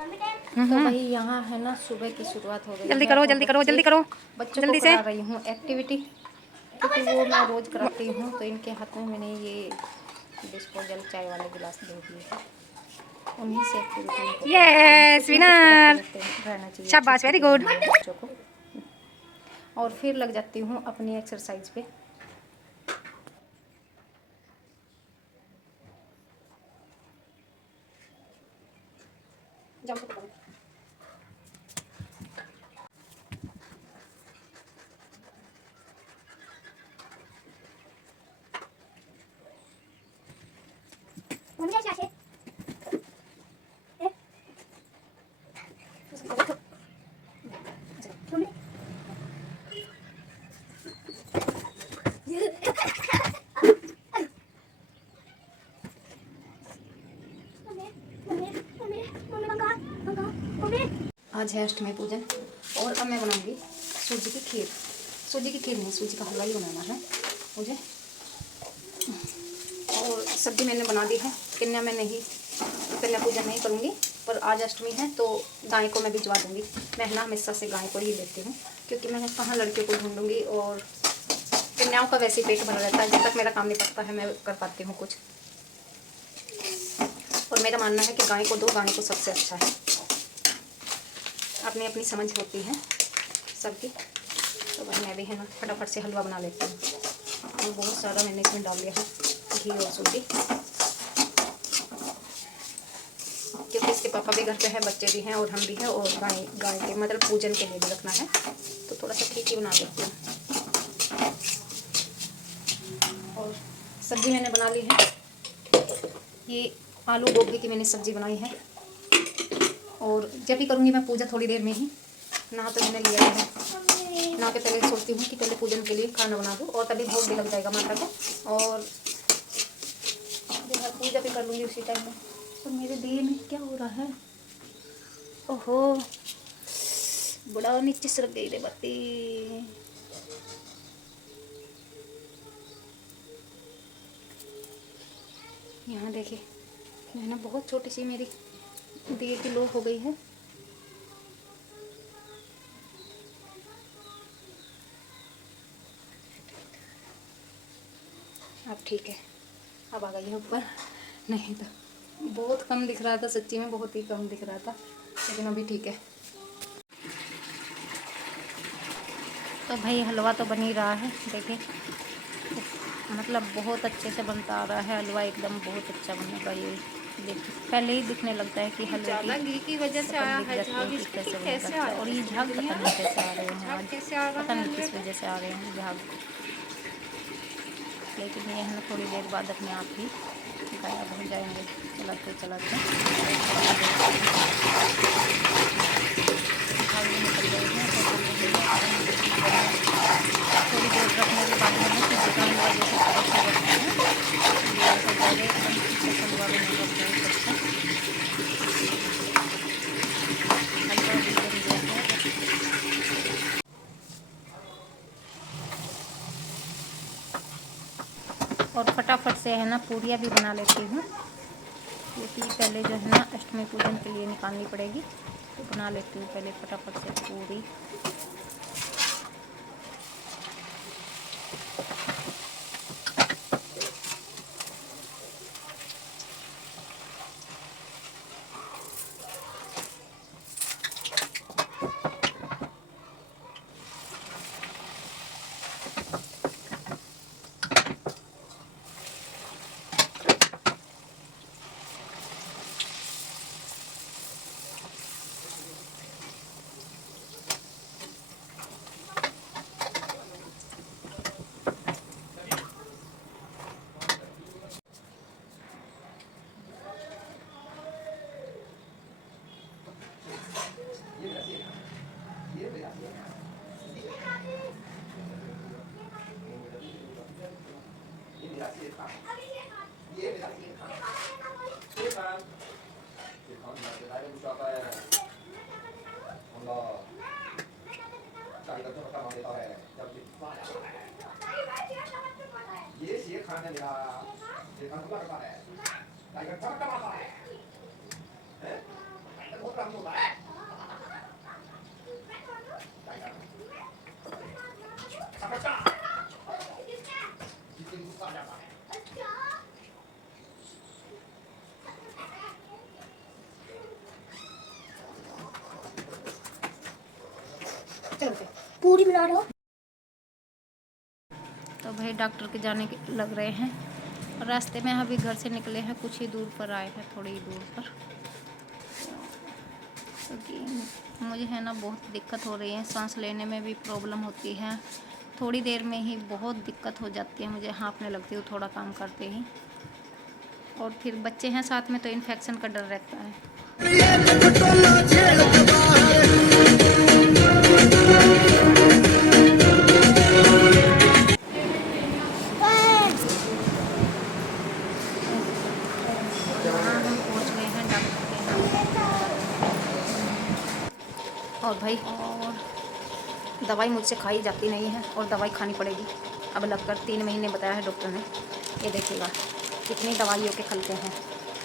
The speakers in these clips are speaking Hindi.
तो भाई यहाँ है ना सुबह की शुरुआत हो गई जल्दी है। करो और जल्दी करो जल्दी करो बच्चों जल्दी को से। करा रही हूँ एक्टिविटी, क्योंकि वो मैं रोज़ कराती हूँ। तो इनके हाथ में मैंने ये डिस्पोजल चाय वाले गिलास दे दिए हैं, उन्हीं से एक्टिविटी इनको कराती हूँ। यस कुछ ना कुछ करते विनर, रहना चाहिए शाबाश, छुट्टी वेरी के गुड। दिन में बच्चों को। और फिर लग जाती हूँ अपनी एक्सरसाइज पे। आज है अष्टमी पूजन और अब मैं बनाऊंगी सूजी की खीर। सूजी की खीर नहीं, सूजी का हलवा ही बनाना है मुझे। और सब्जी मैंने बना दी है। कन्या में नहीं, कन्या पूजन नहीं करूँगी, पर आज अष्टमी है तो गाय को मैं भिजवा दूँगी। मैं ना हमेशा से गाय को ही लेती हूँ, क्योंकि मैं कहाँ लड़कियों को ढूंढूंगी। और कन्याओं का वैसे ही पेट भरा रहता है, जब तक मेरा काम नहीं पड़ता है मैं कर पाती हूँ कुछ। और मेरा मानना है कि गाय को दो, गाय को सबसे अच्छा है। अपनी अपनी समझ होती है सबकी। तो भाई मैं भी है ना फटाफट से हलवा बना लेती हूँ। और बहुत सारा मैंने इसमें डाल दिया है घी और सूजी, क्योंकि इसके पापा भी घर पे है, बच्चे भी हैं और हम भी हैं। और गाय के मतलब पूजन के लिए भी रखना है, तो थोड़ा सा ठीक ही बना लेती हूँ। और सब्ज़ी मैंने बना ली है। ये आलू गोभी की मैंने सब्ज़ी बनाई है। और जब भी करूँगी मैं पूजा थोड़ी देर में ही। नहा तो मैंने लिया है, नहा के पहले सोचती हूँ कि पहले पूजन के लिए खाना बना दूँ, और तभी भोग भी लग जाएगा माता को। और पूजा भी कर लूँगी उसी टाइम में। तो मेरे दिए में क्या हो रहा है? ओहो, बड़ा नीचे सरक गई रे बत्ती। यहाँ देखिए, है ना बहुत छोटी सी मेरी दिए की लो हो गई है। अब ठीक है, अब आ गई है ऊपर। नहीं तो बहुत कम दिख रहा था, सच्ची में बहुत ही कम दिख रहा था, लेकिन अभी ठीक है। तो भाई हलवा तो बन ही रहा है, देखिए मतलब बहुत अच्छे से बनता आ रहा है हलवा, एकदम बहुत अच्छा बनेगा ये। देखिए पहले ही दिखने लगता है कि हलवे घी की वजह से आया है झाग। कि इसके तो कैसे कैसे बनेगा। आया और है ये समझ झाग नहीं पता आ नहीं रहा। कैसे आ रहे हैं झाग आज, कैसे आ रहा पता है नहीं अंदर किस तो। वजह से आ रहे हैं झाग। लेकिन ये है ना थोड़ी देर बाद अपने आप ही गायब हो जाएंगे, चलाते चलाते झाग भी निकल गए हैं। थोड़ी देर रखने के बाद है ना सूजी का हलवा जैसे परोसा जाता है, ये ऐसा जाएगा एकदम ठीक से हलवा बनेगा बहुत अच्छा। हलवा भी बन गया है। और फटाफट से है ना पूरियाँ भी बना लेती हूँ, क्योंकि पहले जो है ना अष्टमी पूजन के लिए निकालनी पड़ेगी। तो बना लेती हूँ पहले फटाफट से पूरी। पूरी बना रहा हूँ। तो भाई डॉक्टर के जाने के लग रहे हैं। रास्ते में अभी घर से निकले हैं, कुछ ही दूर पर आए हैं, थोड़ी ही दूर पर। क्योंकि मुझे है ना बहुत दिक्कत हो रही है, सांस लेने में भी प्रॉब्लम होती है। थोड़ी देर में ही बहुत दिक्कत हो जाती है, मुझे हाँफने लगती हूँ थोड़ा काम करते ही। और फिर बच्चे हैं साथ में तो इन्फेक्शन का डर रहता है। हाँ, हम पहुँच गए हैं डॉक्टर के यहाँ। और भाई और दवाई मुझसे खाई जाती नहीं है और दवाई खानी पड़ेगी। अब लगकर 3 महीने बताया है डॉक्टर ने। ये देखिएगा कितनी दवाइयों के खलते हैं,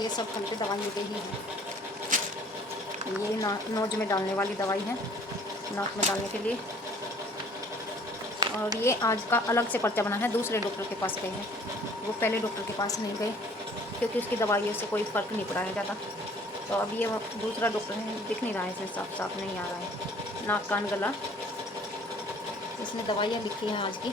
ये सब खलते दवाइयों के ही हैं। ये नोज में डालने वाली दवाई है, नाक में डालने के लिए। और ये आज का अलग से पर्चा बना है, दूसरे डॉक्टर के पास गए हैं। वो पहले डॉक्टर के पास नहीं गए क्योंकि उसकी दवाइयों से कोई फ़र्क नहीं पड़ा है ज़्यादा। तो अब ये दूसरा डॉक्टर है, दिख नहीं रहा है, इसमें साफ साफ नहीं आ रहा है नाक कान गला। इसमें दवाइयाँ लिखी हैं आज की।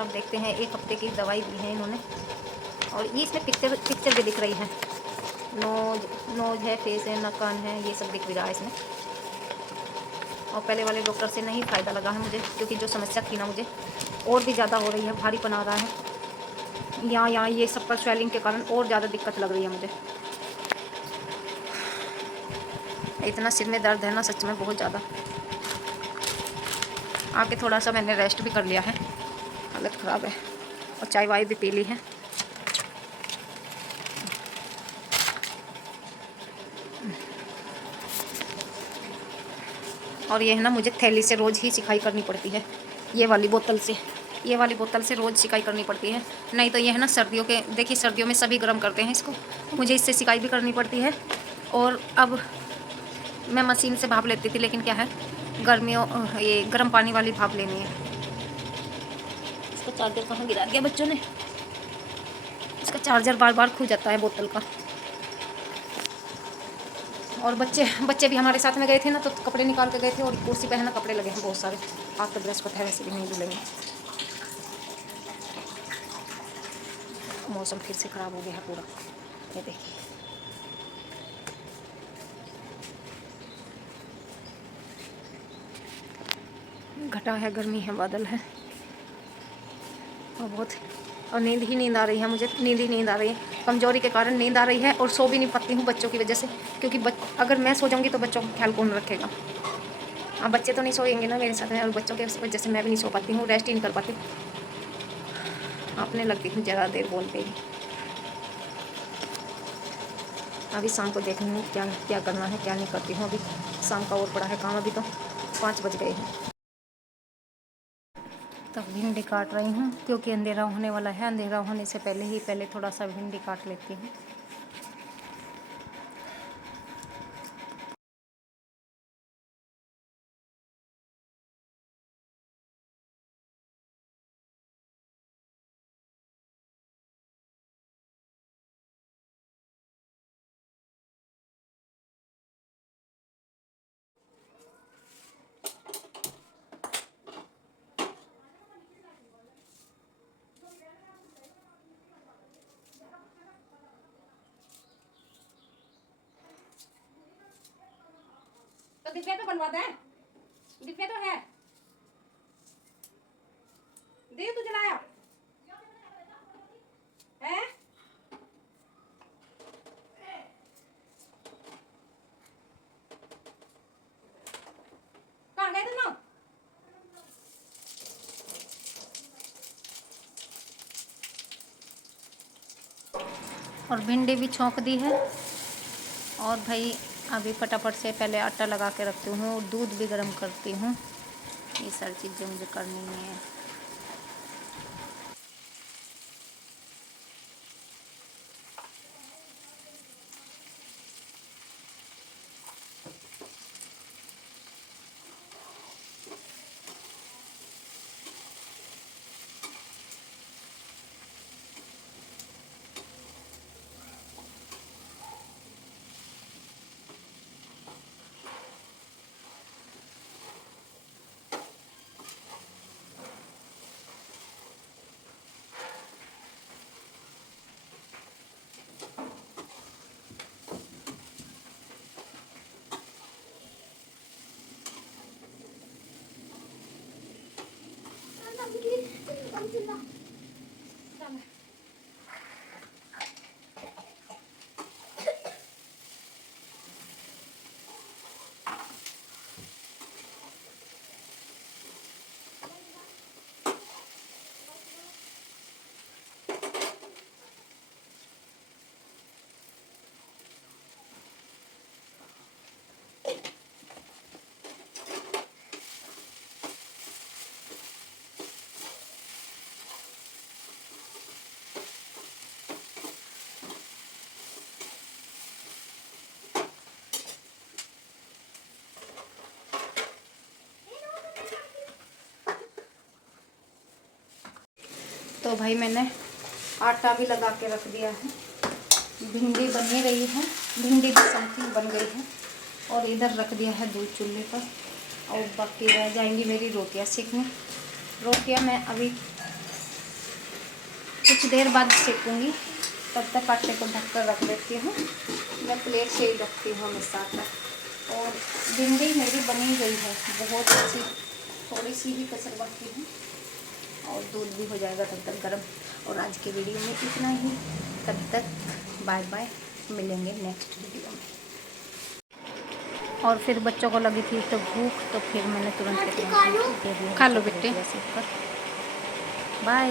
अब देखते हैं, 1 हफ्ते की दवाई दी है इन्होंने। और ये इसमें पिक्चर भी दिख रही है, नोज है, फेस है, नाक कान है, ये सब दिख भी रहा है इसमें। और पहले वाले डॉक्टर से नहीं फ़ायदा लगा है मुझे, क्योंकि जो समस्या थी ना मुझे और भी ज़्यादा हो रही है, भारीपन आ रहा है यहाँ ये सब पर स्वेलिंग के कारण और ज़्यादा दिक्कत लग रही है मुझे। इतना सिर में दर्द है ना सच में बहुत ज़्यादा। आके थोड़ा सा मैंने रेस्ट भी कर लिया है, हालत ख़राब है। और चाय वाय भी पी ली है। और ये है ना, मुझे थैली से रोज़ ही सिकाई करनी पड़ती है, ये वाली बोतल से रोज़ सिकाई करनी पड़ती है। नहीं तो ये है ना, सर्दियों के देखिए, सर्दियों में सभी गर्म करते हैं इसको, मुझे इससे सिकाई भी करनी पड़ती है। और अब मैं मशीन से भाप लेती थी, लेकिन क्या है, गर्मियों ये गर्म पानी वाली भाप लेनी है। इसका चार्जर कहाँ गिरा दिया बच्चों ने, इसका चार्जर बार बार खो जाता है बोतल का। और बच्चे भी हमारे साथ में गए थे ना, तो कपड़े निकाल के गए थे और कुर्सी पे है ना कपड़े लगे हैं बहुत सारे। आज तो बृहस्पति है, वैसे भी नहीं धुलेंगे। मौसम फिर से ख़राब हो गया है पूरा, ये देखिए। घटा है, गर्मी है, बादल है और नींद आ रही है मुझे, नींद आ रही है। कमज़ोरी के कारण नींद आ रही है और सो भी नहीं पाती हूँ बच्चों की वजह से, क्योंकि अगर मैं सो जाऊँगी तो बच्चों का ख्याल कौन रखेगा। अब बच्चे तो नहीं सोएंगे ना मेरे साथ में, और बच्चों के वजह से मैं भी नहीं सो पाती हूँ, रेस्ट ही नहीं कर पाती। आपने लगती हूँ ज़्यादा देर बोलते ही। अभी शाम को देखनी हूँ क्या करना है, क्या नहीं करती हूँ। अभी शाम का और पड़ा है काम, अभी तो 5 बज गए हैं। तब भिंडी काट रही हूँ क्योंकि अंधेरा होने वाला है। अंधेरा होने से पहले थोड़ा सा भिंडी काट लेती हूँ। तो डिब्बे तो बनवा दे, डिब्बे तो है, दे तू जलाया है। कहाँ गए तुम लोग? और भिंडी भी छौंक दी है। और भाई अभी फटाफट से पहले आटा लगा के रखती हूँ और दूध भी गर्म करती हूँ। ये सारी चीज़ें मुझे करनी है। तो भाई मैंने आटा भी लगा के रख दिया है। भिंडी बन ही रही है, भिंडी भी समथिंग बन गई है। और इधर रख दिया है दूध चूल्हे पर। और बाकी रह जाएंगी मेरी रोटियां सेकनी। रोटियां मैं अभी कुछ देर बाद सेकूंगी, तब तक आटे को ढककर रख देती हूँ। मैं प्लेट से ही रखती हूँ हमेशा आटा। और भिंडी मेरी बनी गई है बहुत अच्छी, थोड़ी सी ही कसर बाकी है। और दूध भी हो जाएगा तब तक गर्म। और आज के वीडियो में इतना ही, तब तक बाय बाय, मिलेंगे नेक्स्ट वीडियो में। और फिर बच्चों को लगी थी तो भूख, तो फिर मैंने तुरंत खा लो बेटे, बाय।